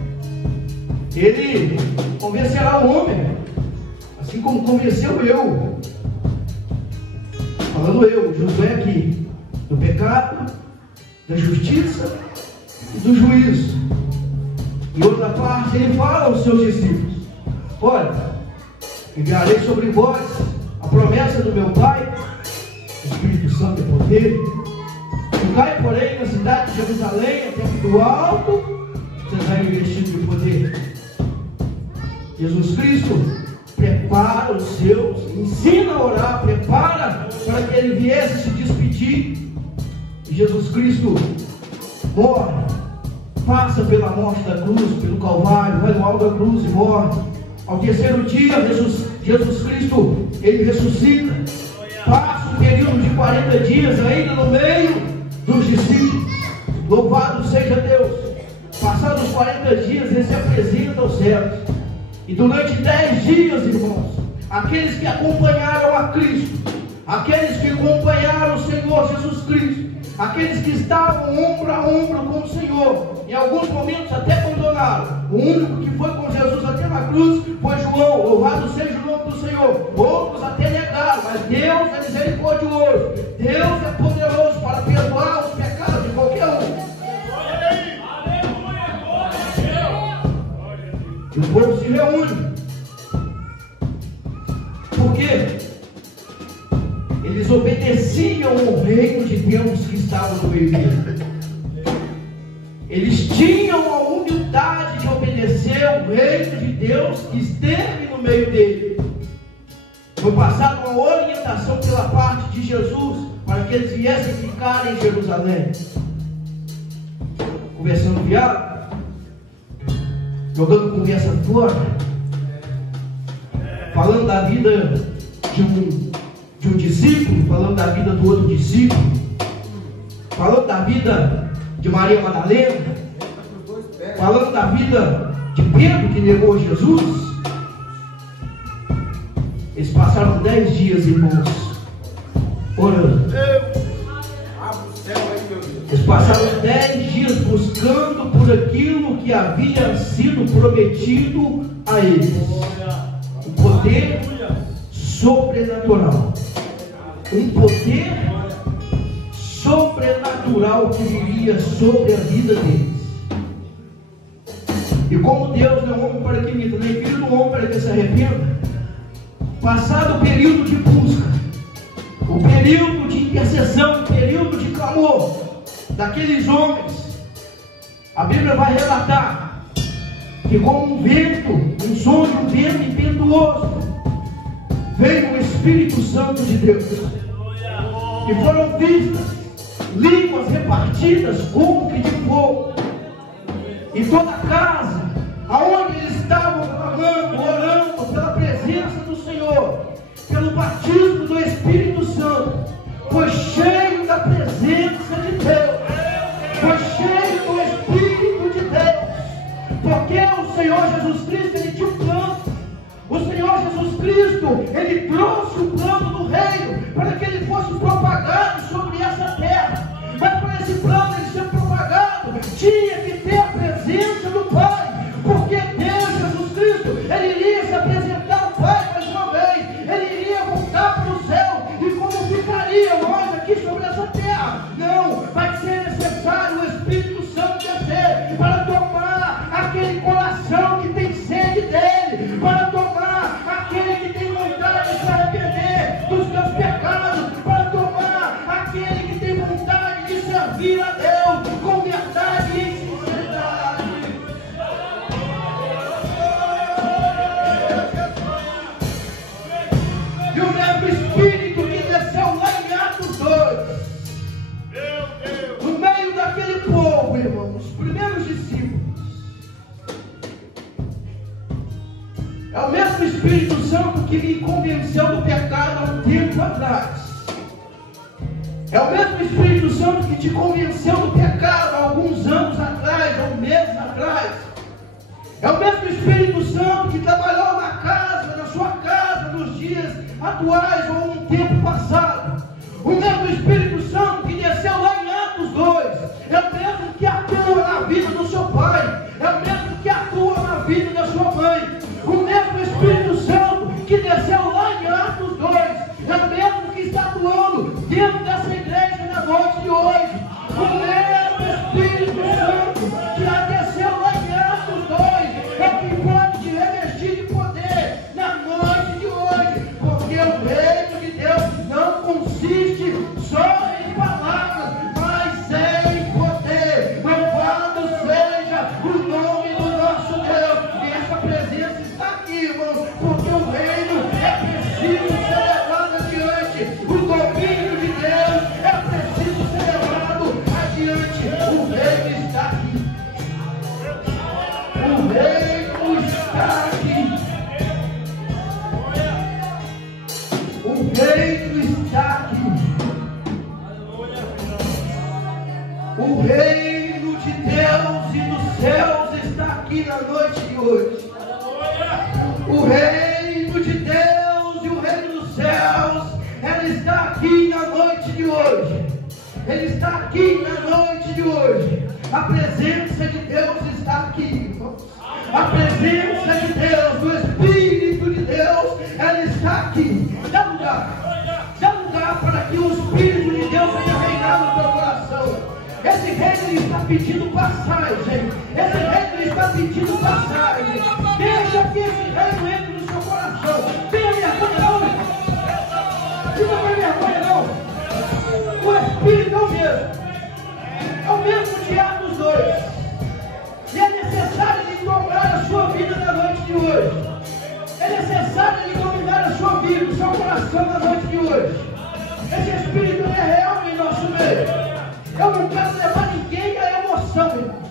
ele convencerá o homem, assim como convenceu eu, falando eu, Josué aqui, do pecado, da justiça e do juízo. E outra parte, ele fala aos seus discípulos: olha, enviarei sobre vós a promessa do meu Pai, o Espírito Santo é poder. Ficai, porém, na cidade de Jerusalém, até que do alto será investido de poder. Jesus Cristo prepara os seus, ensina a orar, prepara para que ele viesse se despedir. E Jesus Cristo morre, passa pela morte da cruz, pelo Calvário, vai no alto da cruz e morre. Ao terceiro dia, Jesus Cristo, ele ressuscita, passa um período de 40 dias ainda no meio dos discípulos. Louvado seja Deus. Passados os 40 dias, ele se apresenta aos céus. E durante 10 dias, irmãos, aqueles que acompanharam a Cristo, aqueles que acompanharam o Senhor Jesus Cristo, aqueles que estavam ombro a ombro com o Senhor, em alguns momentos até abandonaram. O único que foi com Jesus até na cruz foi João, louvado seja o nome do Senhor. Outros até negaram, mas Deus é misericordioso, Deus é poderoso para perdoar os pecados de qualquer um. E o povo se reúne, porque eles obedeciam ao reino de Deus que estava no meio deles. Eles tinham a humildade de obedecer ao reino de Deus que esteve no meio dele. Foi passada uma orientação pela parte de Jesus para que eles viessem ficar em Jerusalém. Conversando fiado, jogando conversa fora, falando da vida de um discípulo, falando da vida do outro discípulo, falando da vida de Maria Madalena, falando da vida de Pedro que negou Jesus. Eles passaram 10 dias, irmãos, orando. Eles passaram 10 dias buscando por aquilo que havia sido prometido a eles. Um poder sobrenatural. Um poder sobrenatural que viria sobre a vida deles. E como Deus não é homem para que minta, nem filho do homem para que se arrependa, passado o período de busca, o período de intercessão, o período de clamor daqueles homens, a Bíblia vai relatar que como um vento, um som de um vento impetuoso, veio o Espírito Santo de Deus, e foram vistas línguas repartidas como que de fogo, e toda a casa aonde eles estavam clamando, orando pela presença do Senhor, pelo batismo do Espírito Santo, foi cheio da presença de Deus, foi cheio do Espírito de Deus, porque o Senhor Jesus Cristo, ele tinha um plano. O Senhor Jesus Cristo, ele trouxe o plano do reino para que ele fosse propagado sobre essa terra. Mas para esse plano ele ser propagado, tinha que ter a presença do Pai, porque Deus, Jesus Cristo, ele iria se apresentar ao Pai mais uma vez, ele iria voltar para o céu, e como ficaria nós aqui sobre essa terra? Não, vai ser necessário o Espírito Santo descer para tomar aquele coração que tem sede dele, para tomar aquele que tem vontade de se arrepender dos mesmo Espírito Santo que me convenceu do pecado há um tempo atrás. É o mesmo Espírito Santo que te convenceu do pecado há alguns anos atrás, há um mês atrás. É o mesmo Espírito Santo que trabalhou na casa, na sua casa, nos dias atuais ou um tempo passado. O mesmo Espírito Santo que desceu lá em Atos 2. É o mesmo que atua na vida do seu pai. É o mesmo que atua na vida da sua mãe. O mesmo Espírito Santo que desceu lá em Atos 2. É o mesmo que está atuando dentro dessa igreja na noite de hoje. O mesmo Espírito Santo que já desceu lá em Atos 2 é o que pode te revestir de poder na noite de hoje. Porque o reino de Deus não consiste só em palavras, mas em poder. Louvado seja o nome do nosso Deus. E essa presença está aqui, irmãos, porque o reino é preciso ser levado adiante. O domínio de Deus é preciso ser levado adiante. O reino está aqui. O reino está aqui. O reino está aqui. O reino de Deus e dos céus está aqui na noite de hoje. O reino de Deus e o reino dos céus, ele está aqui na noite de hoje. Ele está aqui na noite de hoje. A presença de Deus está aqui, irmãos. A presença de Deus, o Espírito de Deus, ela está aqui. Dá lugar para que o Espírito de Deus venha reinar no teu coração. Esse reino ele está pedindo passagem. Esse reino ele está pedindo passagem. Deixa que esse reino entre no seu coração. Tenha vergonha não. Não tem vergonha não. O Espírito é o mesmo. É o mesmo de Atos 2. E é necessário ele dominar a sua vida na noite de hoje. É necessário ele dominar a sua vida, o seu coração na noite de hoje. Esse Espírito é real em nosso meio. Eu não quero levar ninguém à emoção, irmãos.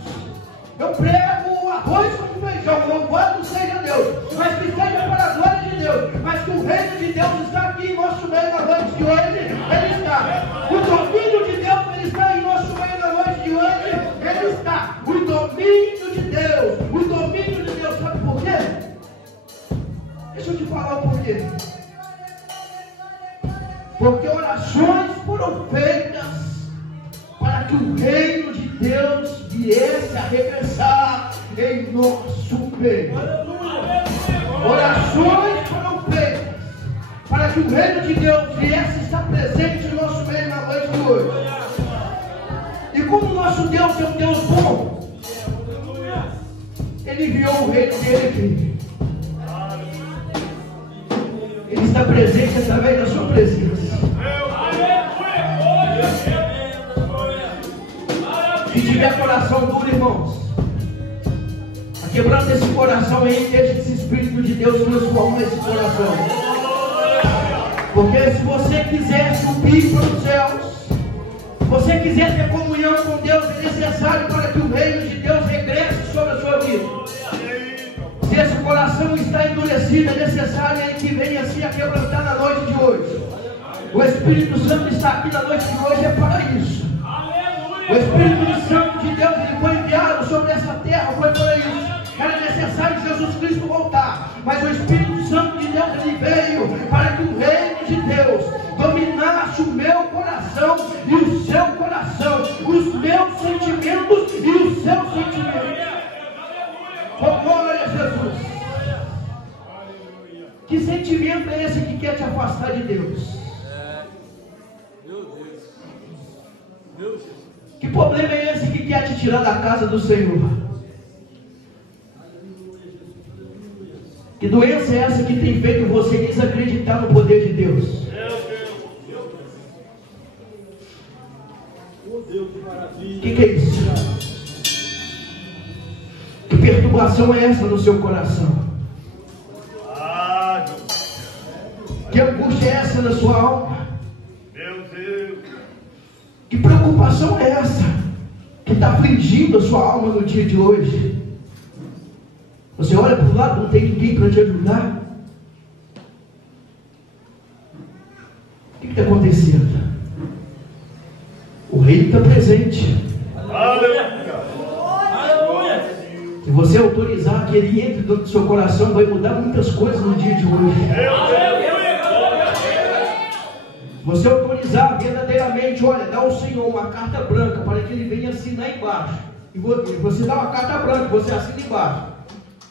Eu prego arroz com feijão, louvado seja Deus, mas que seja para a glória de Deus, mas que o reino de Deus está aqui em nosso meio na noite de hoje, ele está. O domínio de Deus, ele está em nosso meio na noite de hoje, ele está. O domínio de Deus, sabe por quê? Deixa eu te falar o porquê. Porque orações foram feitas para que o reino de Deus viesse a regressar em nosso meio. Orações foram feitas para que o reino de Deus viesse a estar presente em nosso meio na noite de hoje. E como o nosso Deus é um Deus bom, Ele enviou o reino dele aqui. Ele está presente através da sua presença. Se tiver coração duro, irmãos, a quebrando esse coração aí, deixa esse Espírito de Deus transformar esse coração. Porque se você quiser subir para os céus, se você quiser ter comunhão com Deus, é necessário para que o reino de Deus regresse sobre a sua vida. Se esse coração está endurecido, é necessário que venha assim a quebrantar na noite de hoje. O Espírito Santo está aqui na noite de hoje, é para isso. O Espírito Santo de Deus, ele foi enviado sobre essa terra, foi para isso. Era necessário Jesus Cristo voltar, mas o Espírito Santo de Deus, ele veio para que o reino de Deus dominasse o meu coração e o seu coração, os meus sentimentos e os seus sentimentos. Oh, glória a Jesus. Que sentimento é esse que quer te afastar de Deus? Meu Deus. Que problema é esse que quer te tirar da casa do Senhor? Que doença é essa que tem feito você desacreditar no poder de Deus? Que é isso? Que perturbação é essa no seu coração? Que angústia é essa na sua alma? Que preocupação é essa que está afligindo a sua alma no dia de hoje? Você olha para o lado, não tem ninguém para te ajudar. está acontecendo? O Rei está presente. Aleluia. Se você autorizar que Ele entre dentro do seu coração, vai mudar muitas coisas no dia de hoje. Se você autorizar verdadeiramente, olha, dá ao Senhor uma carta branca para que Ele venha assinar embaixo. E você dá uma carta branca, você assina embaixo.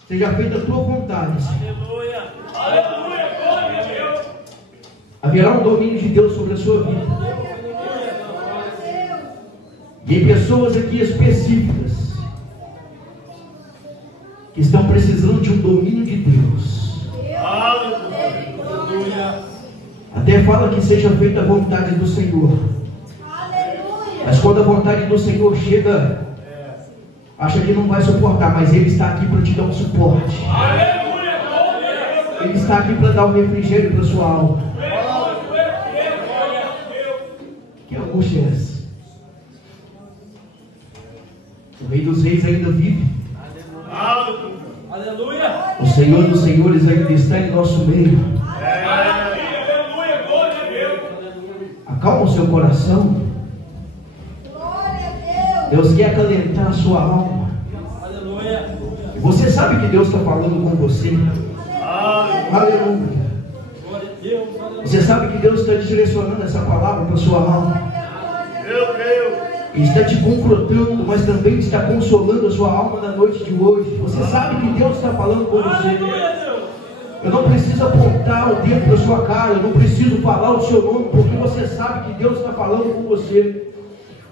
Seja feita a tua vontade, Senhor. Aleluia. Aleluia. Glória a Deus. Haverá um domínio de Deus sobre a sua vida. E em pessoas aqui específicas que estão precisando de um domínio de Deus. Aleluia. Até fala que seja feita a vontade do Senhor. Mas quando a vontade do Senhor chega, acha que não vai suportar, mas Ele está aqui para te dar um suporte. Ele está aqui para dar um refrigério para a sua alma. Que angústia é essa? O Rei dos Reis ainda vive. Aleluia. O Senhor dos Senhores ainda está em nosso meio. Aleluia. Glória a Deus. Acalma o seu coração. Deus quer acalentar a sua alma. Aleluia. Você sabe que Deus está falando com você. Aleluia. Você sabe que Deus está direcionando essa palavra para a sua alma. Meu Deus. E está te confrontando, mas também está consolando a sua alma na noite de hoje. Você sabe que Deus está falando com você. Eu não preciso apontar o dedo para a sua cara. Eu não preciso falar o seu nome, porque você sabe que Deus está falando com você.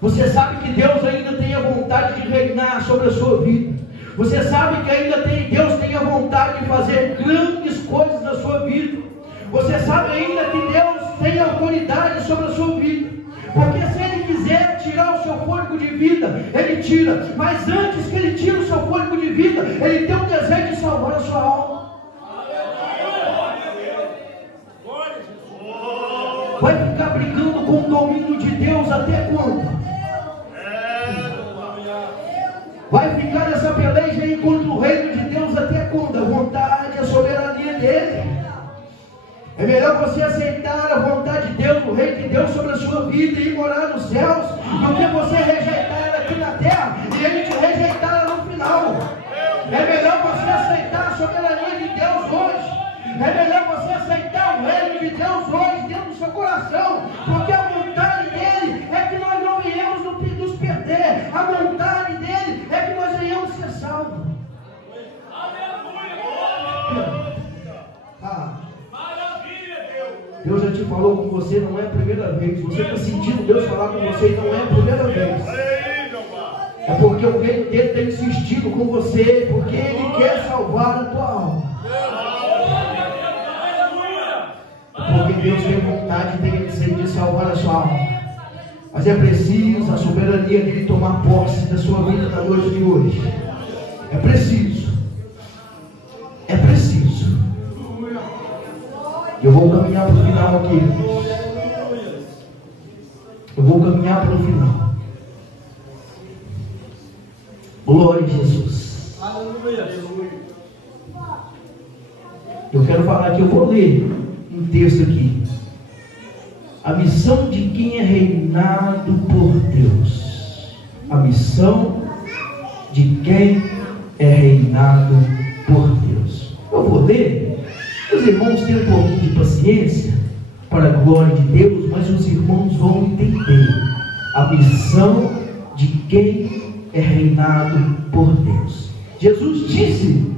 Você sabe que Deus ainda tem a vontade de reinar sobre a sua vida. Você sabe que ainda Deus tem a vontade de fazer grandes coisas na sua vida. Você sabe ainda que Deus tem autoridade sobre a sua vida. Porque se Ele quiser tirar o seu fôlego de vida, Ele tira. Mas antes que Ele tire o seu fôlego de vida, Ele tem um desejo de salvar a sua alma. Vai ficar brigando com o domínio de Deus até quando? Vai ficar nessa peleja aí contra o reino de Deus até quando? A vontade, a soberania dele. É melhor você aceitar a vontade de Deus, o reino de Deus sobre a sua vida e ir morar nos céus, do que você rejeitar ela aqui na terra e Ele te rejeitar ela no final. É melhor você aceitar a soberania de Deus hoje. É melhor você aceitar o reino de Deus hoje dentro do seu coração, porque a vontade dele é que nós não viemos nos perder. A vontade dele é que nós venhamos ser salvos. Deus já te falou com você, não é a primeira vez. Você está sentindo Deus falar com você e não é a primeira vez. É porque o reino dele tem insistido com você, porque Ele quer salvar a tua alma. Porque Deus tem vontade, tem desejo de salvar a sua alma. Mas é preciso a soberania dele tomar posse da sua vida na noite de hoje. É preciso. É preciso. Eu vou caminhar para o final aqui. Eu vou caminhar para o final. Glória a Jesus. Eu quero falar aqui, eu vou ler um texto aqui. A missão de quem é reinado por Deus. A missão de quem é reinado por Deus. Eu vou ler. Os irmãos têm um pouquinho de paciência para a glória de Deus, mas os irmãos vão entender a missão de quem é reinado por Deus. Jesus disse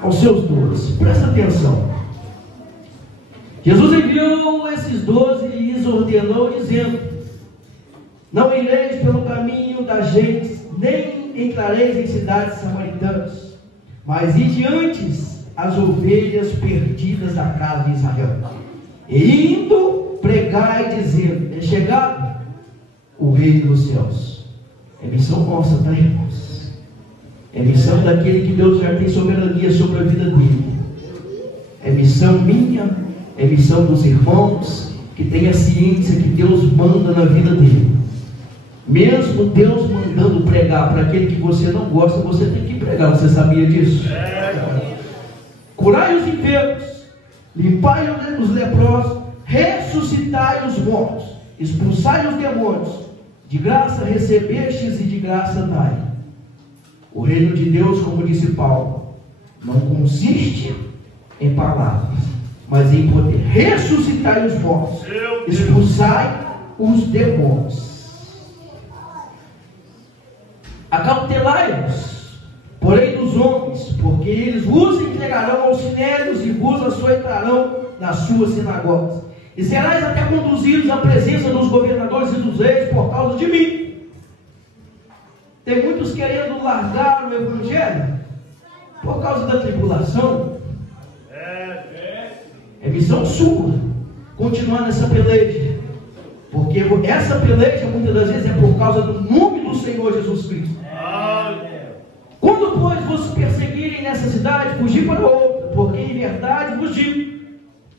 aos seus 12, presta atenção. Jesus enviou esses 12 e lhes ordenou, dizendo: não ireis pelo caminho das gentes, nem entrareis em cidades samaritanas, mas ide antes as ovelhas perdidas da casa de Israel. E indo, pregai, dizendo: é chegado o reino dos céus. É missão nossa, tá, irmãos? É missão daquele que Deus já tem soberania sobre a vida dele. É missão minha, é missão dos irmãos que tem a ciência que Deus manda na vida dele. Mesmo Deus mandando pregar para aquele que você não gosta, você tem que pregar. Você sabia disso? Curai os enfermos, limpai os leprosos, ressuscitai os mortos, expulsai os demônios, de graça recebestes e de graça dai. O reino de Deus, como disse Paulo, não consiste em palavras, mas em poder. Ressuscitai os mortos, expulsai os demônios. Acautelai-vos, porém, dos homens, porque eles vos entregarão aos sinédrios e vos açoitarão nas suas sinagogas. E serás até conduzidos à presença dos governadores e dos reis por causa de mim. Tem muitos querendo largar o evangelho por causa da tribulação. É missão sua continuar nessa peleja, porque essa peleja muitas das vezes é por causa do nome do Senhor Jesus Cristo. Quando, pois, vos perseguirem nessa cidade, fugi para outra, porque em verdade vos digo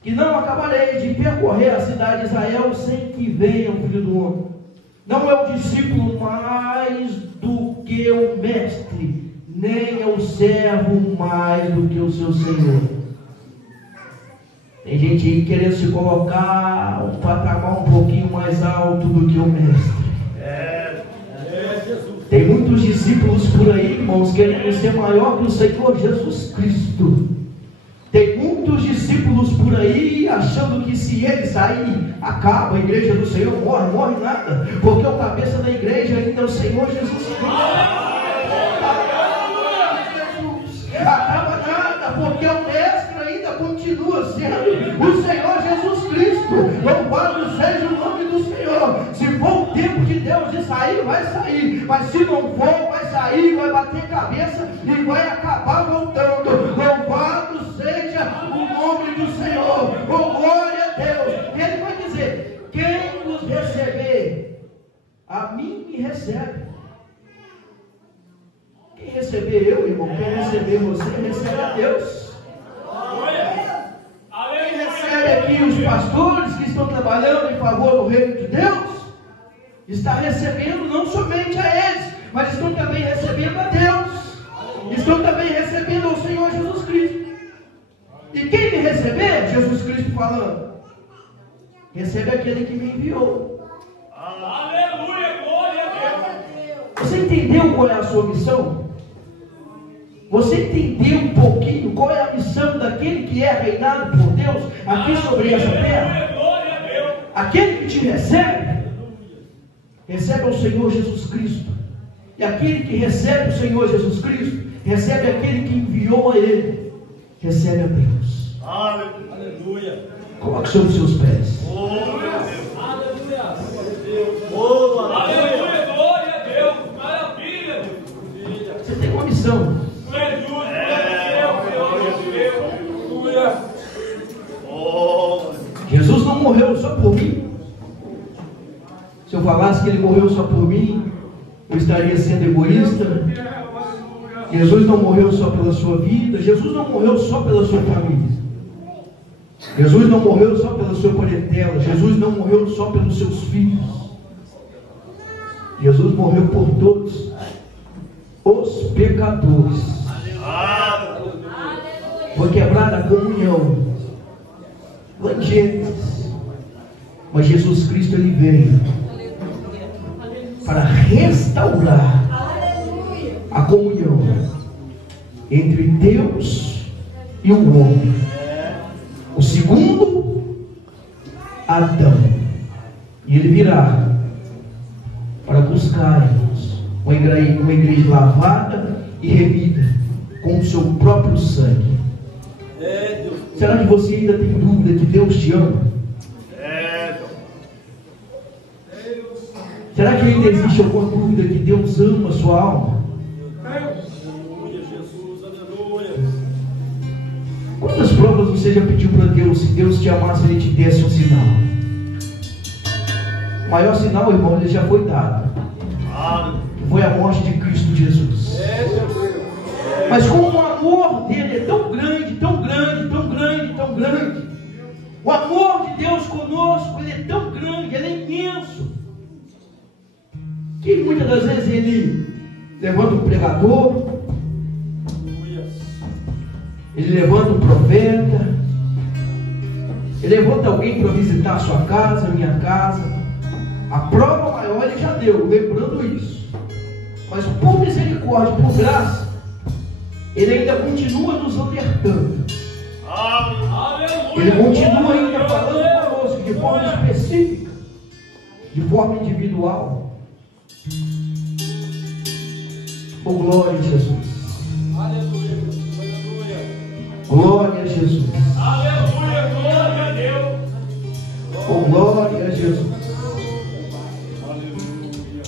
que não acabarei de percorrer a cidade de Israel sem que venha o Filho do Homem. Não é o discípulo mais do que o mestre, nem é o servo mais do que o seu Senhor. Tem gente aí querendo se colocar um patamar um pouquinho mais alto do que o mestre. Tem muitos discípulos por aí, irmãos, querendo ser maior que o Senhor Jesus Cristo. Tem muitos discípulos por aí achando que se ele sair, acaba a igreja do Senhor, morre nada, porque o cabeça da igreja ainda é o Senhor Jesus Cristo. Acaba nada, porque o mestre ainda continua sendo o Senhor Jesus Cristo. Louvado seja o nome do Senhor. Se for o tempo de Deus de sair, vai sair, mas se não for, vai sair, vai bater cabeça e vai acabar voltando. Louvado seja o nome do Senhor. Oh, glória a Deus. Ele vai dizer: quem vos receber, a mim me recebe. Quem receber eu, irmão, quem receber você, recebe a Deus. Quem recebe aqui os pastores que estão trabalhando em favor do reino de Deus, está recebendo não somente a eles, mas estão também recebendo a Deus. Estão também recebendo ao Senhor Jesus Cristo. E quem me receber, Jesus Cristo falando, recebe aquele que me enviou. Aleluia, glória a Deus. Você entendeu qual é a sua missão? Você entendeu um pouquinho qual é a missão daquele que é reinado por Deus aqui sobre essa terra? Aquele que te recebe, recebe ao Senhor Jesus Cristo. E aquele que recebe o Senhor Jesus Cristo, recebe aquele que enviou a ele, recebe a Deus. Aleluia. Coloque sobre os seus pés. Aleluia. Aleluia, glória a Deus. Maravilha. Você tem uma missão. Jesus não morreu só por mim. Se eu falasse que ele morreu só por mim, eu estaria sendo egoísta. Jesus não morreu só pela sua vida. Jesus não morreu só pela sua família. Jesus não morreu só pela sua parentela. Jesus não morreu só pelos seus filhos. Jesus morreu por todos os pecadores. Foi quebrada a comunhão lá em Gênesis. Mas Jesus Cristo, ele veio para restaurar a comunhão entre Deus e o homem. O segundo Adão. E ele virá para buscarmos uma igreja lavada e remida com o seu próprio sangue. Será que você ainda tem dúvida que Deus te ama? Será que ainda existe alguma dúvida que Deus ama a sua alma? Quantas provas você já pediu para Deus? Se Deus te amasse, Ele te desse um sinal. O maior sinal, irmão, ele já foi dado. Foi a morte de Cristo Jesus. Mas como o amor dele é tão grande, tão grande, tão grande, tão grande, o amor de Deus conosco, ele é tão grande, ele é imenso, que muitas das vezes ele levanta um pregador, ele levanta um profeta, Ele levanta alguém para visitar a sua casa, a minha casa. A prova maior ele já deu, lembrando isso. Mas por misericórdia, por graça, ele ainda continua nos alertando. Ele continua ainda falando conosco de forma específica, de forma individual. Oh, glória a Jesus. Aleluia. Glória a Jesus. Aleluia. Glória a Deus. Oh, glória a Jesus.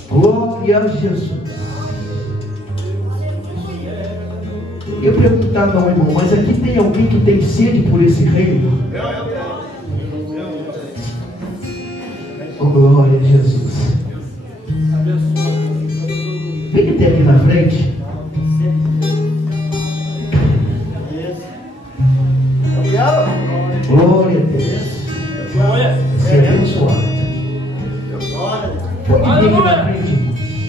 Glória a Jesus. Eu perguntar, não, irmão, mas aqui tem alguém que tem sede por esse reino? Oh, glória a Jesus. Vem até aqui na frente. Glória a Deus. Seja abençoado. Pode vir aqui na frente.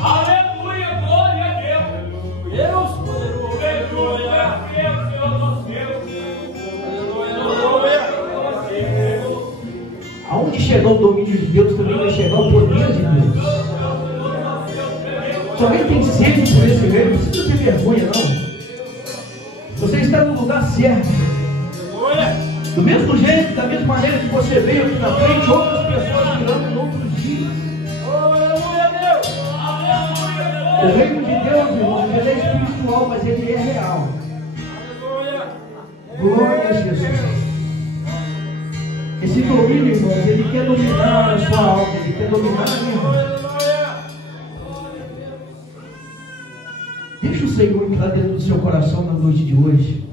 Aleluia. Glória a Deus. Deus poderoso. Aleluia. Senhor nosso Deus. Aleluia. Aonde chegar o domínio de Deus, também vai chegar o poder de Deus. Se alguém tem sede por esse reino, não precisa ter vergonha, não. Você está no lugar certo. Do mesmo jeito, da mesma maneira que você veio aqui na frente, outras pessoas virão em outros dias. O reino de Deus, irmãos, ele é espiritual, mas ele é real. Glória a Jesus. Esse domínio, irmãos, ele quer dominar a sua alma, ele quer dominar a minha alma. Deixa o Senhor entrar dentro do seu coração na noite de hoje.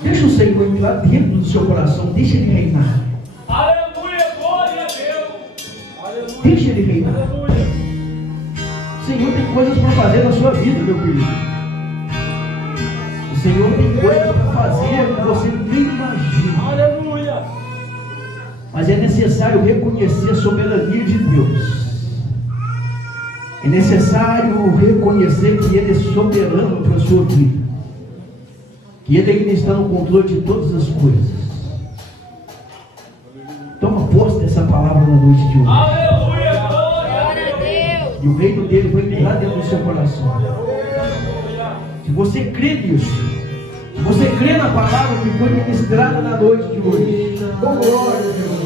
Deixa o Senhor entrar dentro do seu coração. Deixa Ele reinar. Aleluia, glória a Deus. Deixa Ele reinar. O Senhor tem coisas para fazer na sua vida, meu filho. O Senhor tem coisas para fazer que você nem imagina. Aleluia. Mas é necessário reconhecer a soberania de Deus. É necessário reconhecer que Ele é soberano para a sua vida. Que Ele ainda está no controle de todas as coisas. Toma posse dessa palavra na noite de hoje. Aleluia, glória a Deus. E o reino dele vai entrar dentro do seu coração. Se você crê nisso, se você crê na palavra que foi ministrada na noite de hoje, com glória a Deus.